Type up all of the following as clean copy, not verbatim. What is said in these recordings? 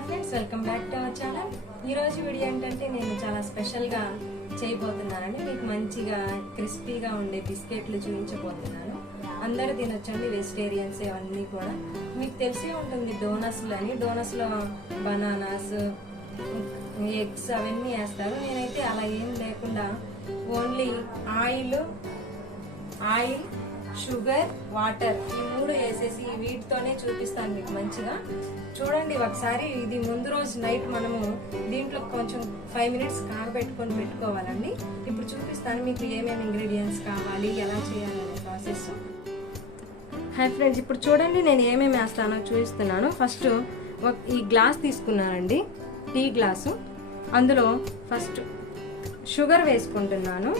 Hi friends, welcome back to our channel. ఈరోజు video ఏంటంటే నేను చాలా స్పెషల్గా చేయబోతున్నానండి. మీకు మంచిగా క్రిస్పీగా ఉండే బిస్కెట్లు చూపించబోతున్నాను. అందరూ తినొచ్చండి, వెజిటేరియన్స్ అవన్నీ కూడా. మీకు తెలిసే ఉంటుంది డోనట్స్లు అని. డోనట్స్లో బనానాస్, ఎగ్స్ అవన్నీ వేస్తారు. నేనైతే అలా ఏం లేకుండా ఓన్లీ ఆయిల్, షుగర్, వాటర్ ఈ మూడు వేసేసి వీటితోనే చూపిస్తాను మీకు మంచిగా. చూడండి ఒకసారి. ఇది ముందు రోజు నైట్ మనము దీంట్లో కొంచెం 5 minutes కాగబెట్టుకొని పెట్టుకోవాలండి. ఇప్పుడు చూపిస్తాను మీకు ఏమేమి ఇంగ్రీడియంట్స్ కావాలి, ఎలా చేయాలనే ప్రాసెస్. హాయ్ ఫ్రెండ్స్, ఇప్పుడు చూడండి నేను ఏమేమి వేస్తానో చూపిస్తున్నాను. ఫస్ట్ ఈ గ్లాస్ తీసుకున్నానండి, టీ గ్లాసు. అందులో ఫస్ట్ షుగర్ వేసుకుంటున్నాను.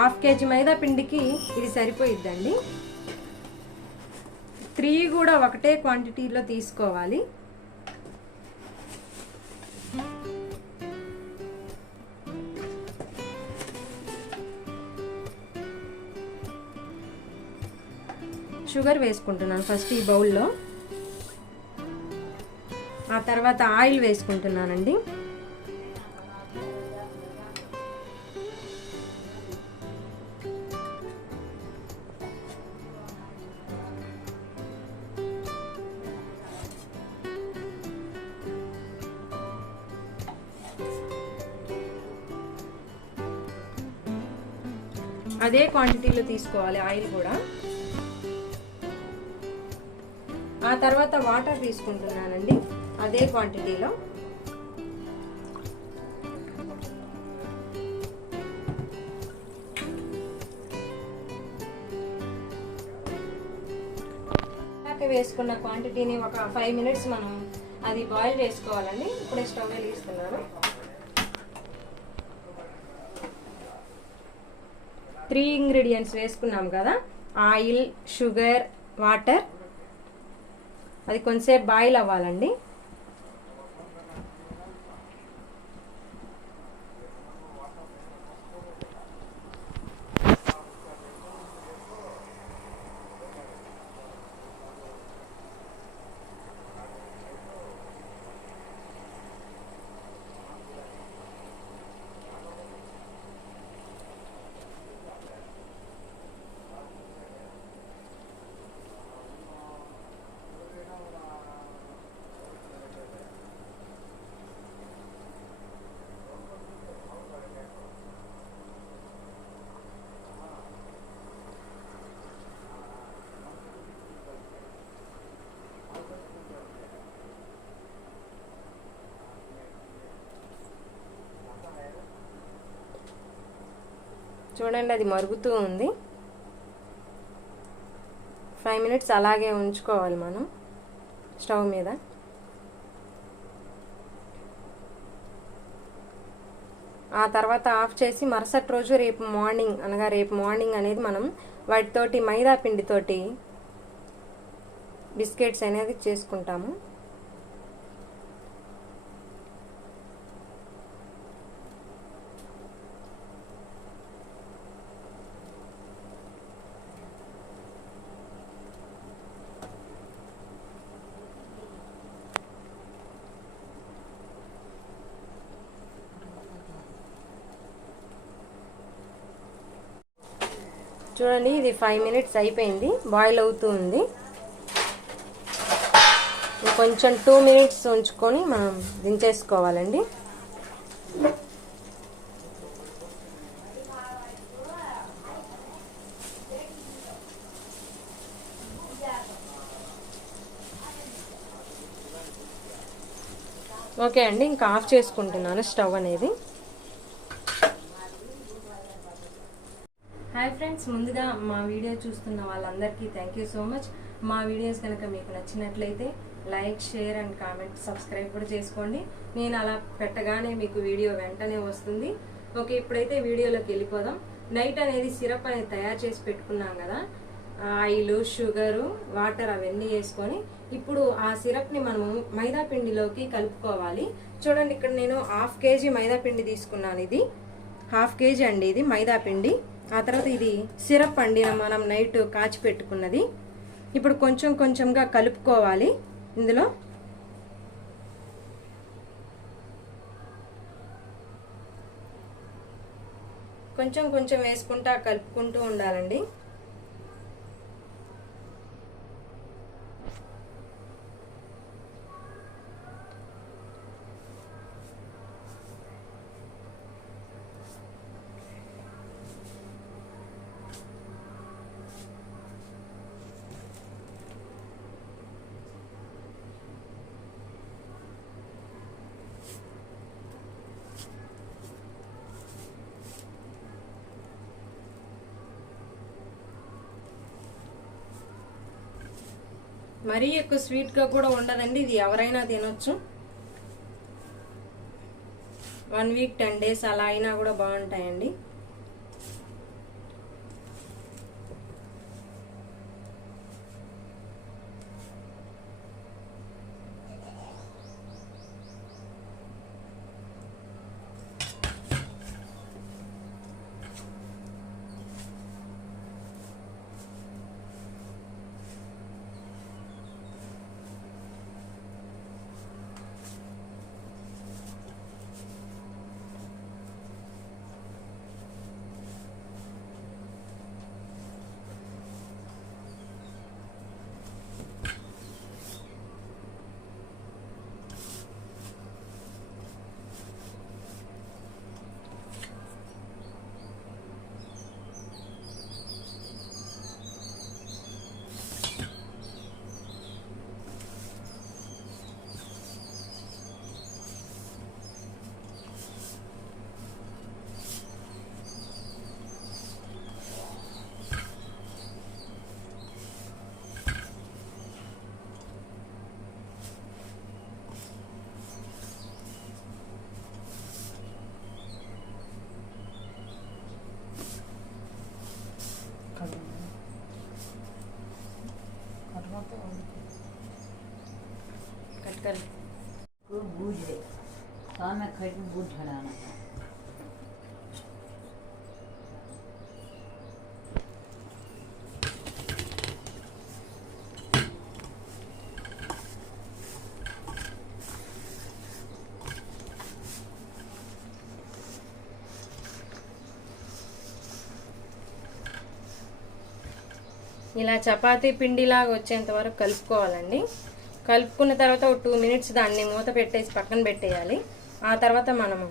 ½ kg మైదా పిండికి ఇది సరిపోయిద్దండి. 3 కూడా ఒకటే క్వాంటిటీలో తీసుకోవాలి. షుగర్ వేసుకుంటున్నాను ఫస్ట్ ఈ బౌల్లో. ఆ తర్వాత ఆయిల్ వేసుకుంటున్నానండి. అదే క్వాంటిటీలో తీసుకోవాలి ఆయిల్ కూడా. ఆ తర్వాత వాటర్ తీసుకుంటున్నానండి అదే క్వాంటిటీలో. వేసుకున్న క్వాంటిటీని ఒక 5 minutes మనం అది బాయిల్ చేసుకోవాలండి. ఇప్పుడే స్టవ్ వెలిగిస్తున్నాను. 3 ingredients వేసుకున్నాం కదా, ఆయిల్, షుగర్, వాటర్. అది కొంచెంసేపు బాయిల్ అవ్వాలండి. చూడండి అది మరుగుతూ ఉంది. 5 minutes అలాగే ఉంచుకోవాలి మనం స్టవ్ మీద. ఆ తర్వాత ఆఫ్ చేసి మరుసటి రోజు రేపు మార్నింగ్ అనేది మనం వాటితోటి మైదా పిండితోటి బిస్కెట్స్ అనేది చేసుకుంటాము. చూడండి ఇది 5 minutes అయిపోయింది, బాయిల్ అవుతూ ఉంది. కొంచెం 2 minutes ఉంచుకొని మనం దించేసుకోవాలండి. ఓకే అండి, ఇంకా ఆఫ్ చేసుకుంటున్నాను స్టవ్ అనేది. హాయ్ ఫ్రెండ్స్, ముందుగా మా వీడియో చూస్తున్న వాళ్ళందరికీ థ్యాంక్ యూ సో మచ్. మా వీడియోస్ కనుక మీకు నచ్చినట్లయితే like, share and comment, subscribe కూడా చేసుకోండి. నేను అలా పెట్టగానే మీకు వీడియో వెంటనే వస్తుంది. ఓకే, ఇప్పుడైతే వీడియోలోకి వెళ్ళిపోదాం. నైట్ అనేది సిరప్ అనేది తయారు చేసి పెట్టుకున్నాం కదా, ఆయిల్, షుగరు, వాటర్ అవన్నీ వేసుకొని ఇప్పుడు ఆ సిరప్ని మనము మైదా పిండిలోకి కలుపుకోవాలి. చూడండి ఇక్కడ నేను ½ kg మైదా పిండి తీసుకున్నాను. ఇది ½ kg అండి, ఇది మైదా పిండి. ఆ తర్వాత ఇది సిరప్ అండి, మనం నైట్ కాచి పెట్టుకున్నది. ఇప్పుడు కొంచెం కొంచెంగా కలుపుకోవాలి. ఇందులో కొంచెం కొంచెం వేసుకుంటా కలుపుకుంటూ ఉండాలండి. మరీ ఎక్కువ స్వీట్గా కూడా ఉండదండి, ఇది ఎవరైనా తినొచ్చు. 1 వీక్ 10 డేస్ అలా అయినా కూడా బాగుంటాయండి. कट कर बूझ ले शाम में खाई बूझ झड़ाना ఇలా చపాతీ పిండిలాగా వచ్చేంత వరకు కలుపుకోవాలండి. కలుపుకున్న తర్వాత ఒక 2 మినిట్స్ దాన్ని మూత పెట్టేసి పక్కన పెట్టేయాలి. ఆ తర్వాత మనం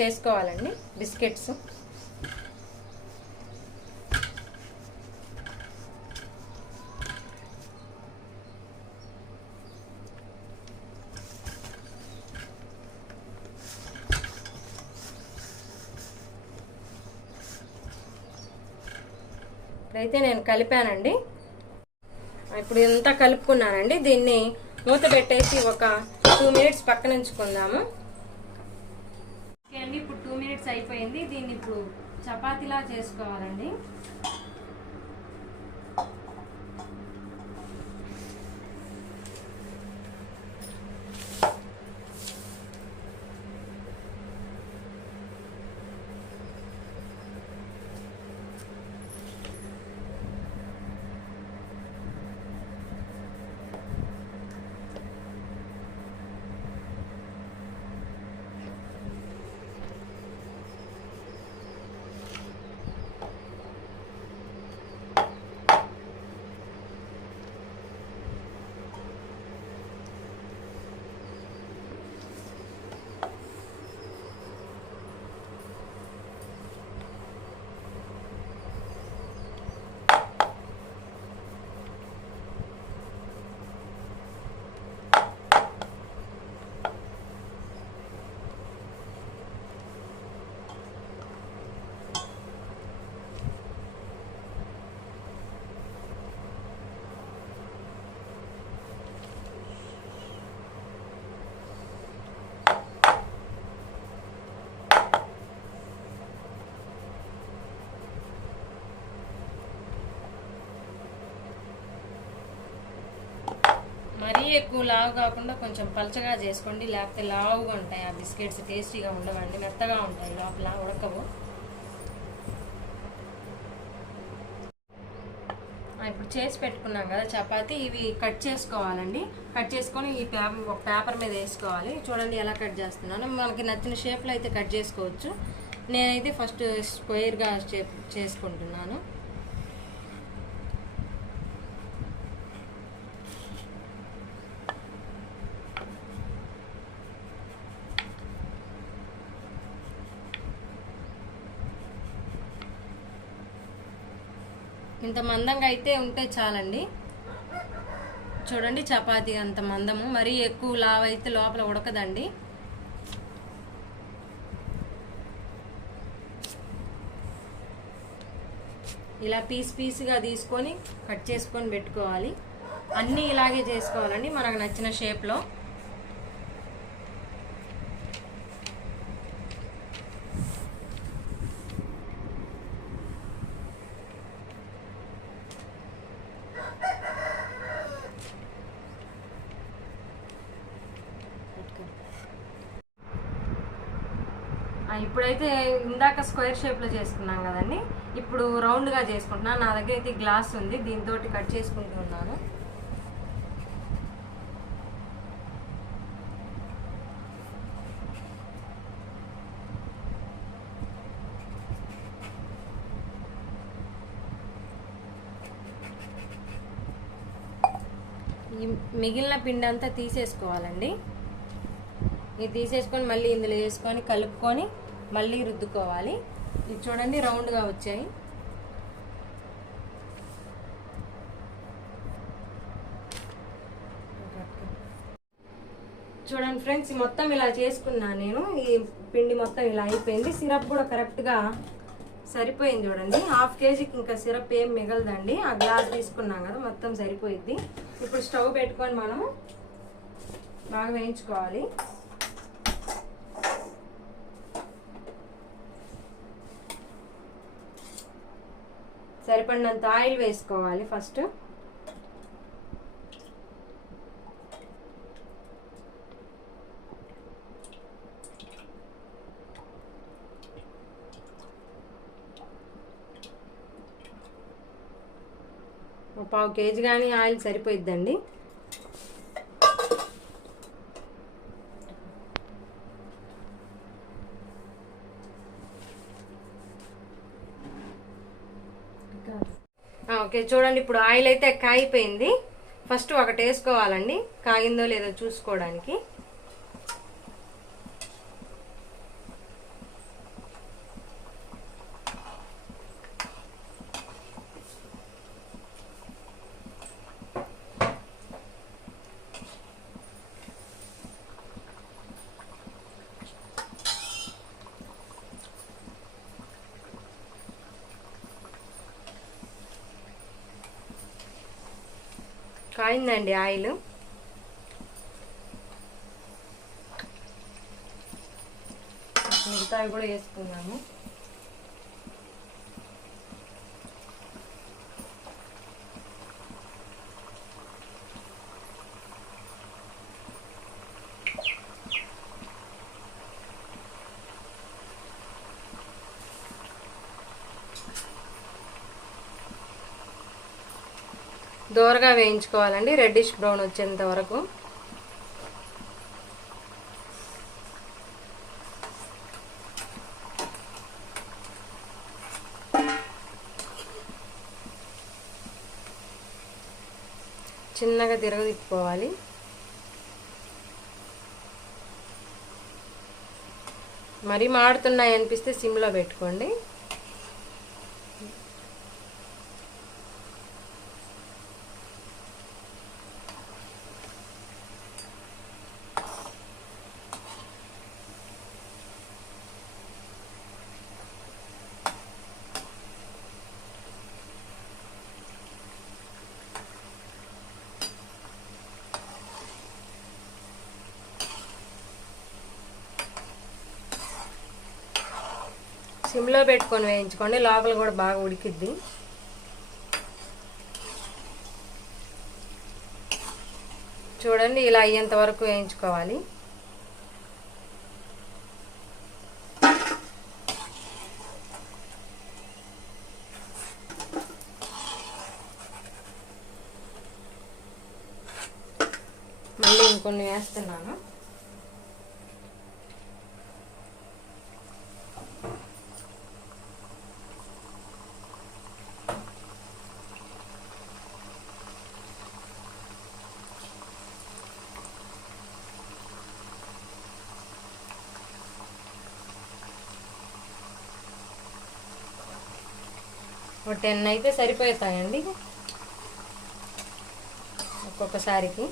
చేసుకోవాలండి బిస్కెట్స్. ఇప్పుడైతే నేను కలిపానండి. ఇప్పుడు ఇదంతా కలుపుకున్నానండి. దీన్ని మూత పెట్టేసి ఒక 2 మినిట్స్ పక్కన ఉంచుకుందాము. ఓకే అండి, ఇప్పుడు 2 మినిట్స్ అయిపోయింది. దీన్ని ఇప్పుడు చపాతీలా చేసుకోవాలండి. మరీ ఎక్కువ లావు కాకుండా కొంచెం పలచగా చేసుకోండి, లేకపోతే లావుగా ఉంటాయి ఆ బిస్కెట్స్. టేస్టీగా ఉండవండి, మెత్తగా ఉంటాయి, లోపల ఉడకవు. ఇప్పుడు చేసి పెట్టుకున్నాం కదా చపాతీ, ఇవి కట్ చేసుకోవాలండి. కట్ చేసుకొని ఈ ఒక పేపర్ మీద వేసుకోవాలి. చూడండి ఎలా కట్ చేస్తున్నాను. మనకి నచ్చిన షేప్లో అయితే కట్ చేసుకోవచ్చు. నేనైతే ఫస్ట్ స్క్వేర్గా షేప్ చేసుకుంటున్నాను. ఇంత మందంగా అయితే ఉంటే చాలండి. చూడండి చపాతీ అంత మందము, మరీ ఎక్కువ లావు అయితే లోపల ఉడకదండి. ఇలా పీస్గా తీసుకొని కట్ చేసుకొని పెట్టుకోవాలి. అన్నీ ఇలాగే చేసుకోవాలండి మనకు నచ్చిన షేప్లో. ఇప్పుడైతే ఇందాక స్క్వేర్ షేప్లో చేసుకున్నాం కదండి, ఇప్పుడు రౌండ్గా చేసుకుంటున్నాను. నా దగ్గర అయితే గ్లాస్ ఉంది, దీంతో కట్ చేసుకుంటూ ఉన్నాను. ఈ మిగిలిన పిండి అంతా తీసేసుకోవాలండి. ఇది తీసేసుకొని మళ్ళీ ఇందులో వేసుకొని కలుపుకొని మళ్ళీ రుద్దుకోవాలి. ఇది చూడండి రౌండ్గా వచ్చాయి. చూడండి ఫ్రెండ్స్, మొత్తం ఇలా చేసుకున్నాను నేను. ఈ పిండి మొత్తం ఇలా అయిపోయింది. సిరప్ కూడా కరెక్ట్గా సరిపోయింది. చూడండి 1/2 kgకి ఇంకా సిరప్ ఏం మిగలదండి. ఆ గ్లాస్ తీసుకున్నాం కదా, మొత్తం సరిపోయిద్ది. ఇప్పుడు స్టవ్ పెట్టుకొని మనం బాగా వేయించుకోవాలి. సరిపడినంత ఆయిల్ వేసుకోవాలి ఫస్ట్. ఒక 1/2 kg కానీ ఆయిల్ సరిపోయిద్దండి. ఓకే చూడండి, ఇప్పుడు ఆయిల్ అయితే కాగిపోయింది. ఫస్ట్ ఒకటి వేసుకోవాలండి, కాగిందో లేదో చూసుకోవడానికి. కాయిందండి ఆయిల్. మిగతావి కూడా వేసుకున్నాము. దోరగా వేయించుకోవాలండి, రెడ్డిష్ బ్రౌన్ వచ్చేంత వరకు. చిన్నగా తిరగదిప్పుకోవాలి. మరీ మాడుతున్నాయి అనిపిస్తే సిమ్లో పెట్టుకోండి. సిమ్లో పెట్టుకొని వేయించుకోండి, లోపల కూడా బాగా ఉడికిద్ది. చూడండి ఇలా అయ్యేంత వరకు వేయించుకోవాలి. మళ్ళీ ఇంకొన్ని వేస్తున్నాను. ఒక 10 అయితే సరిపోతాయండి ఒక్కొక్కసారికి.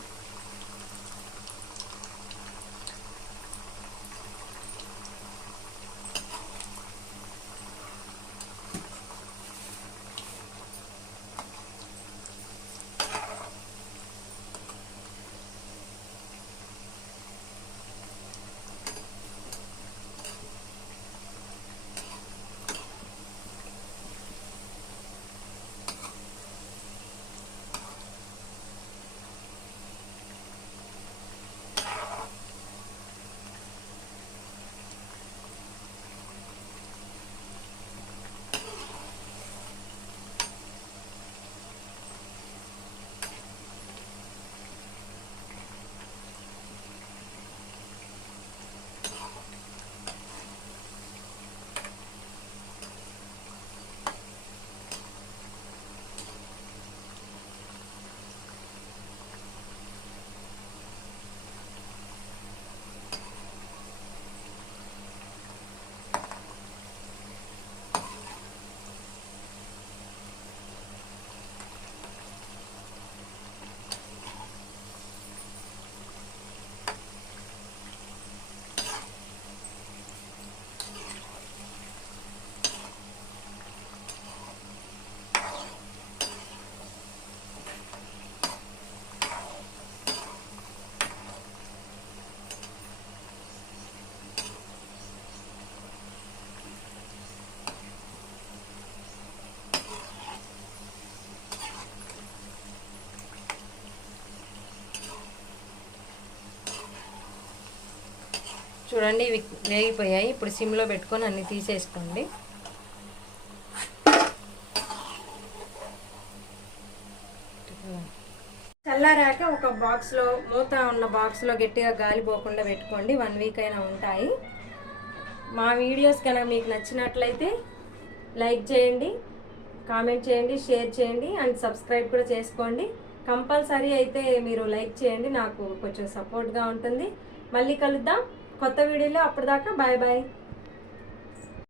చూడండి ఇవి వేగిపోయాయి. ఇప్పుడు సిమ్లో పెట్టుకొని అన్ని తీసేసుకోండి. చల్లారాక ఒక బాక్స్లో, మూత ఉన్న బాక్స్లో గట్టిగా గాలి పోకుండా పెట్టుకోండి. 1 వీక్ అయినా ఉంటాయి. మా వీడియోస్ కనుక మీకు నచ్చినట్లయితే లైక్ చేయండి, కామెంట్ చేయండి, షేర్ చేయండి అండ్ సబ్స్క్రైబ్ కూడా చేసుకోండి. కంపల్సరీ అయితే మీరు లైక్ చేయండి, నాకు కొంచెం సపోర్ట్గా ఉంటుంది. మళ్ళీ కలుద్దాం కొత్త వీడియోలో. అప్పటిదాకా బాయ్ బాయ్.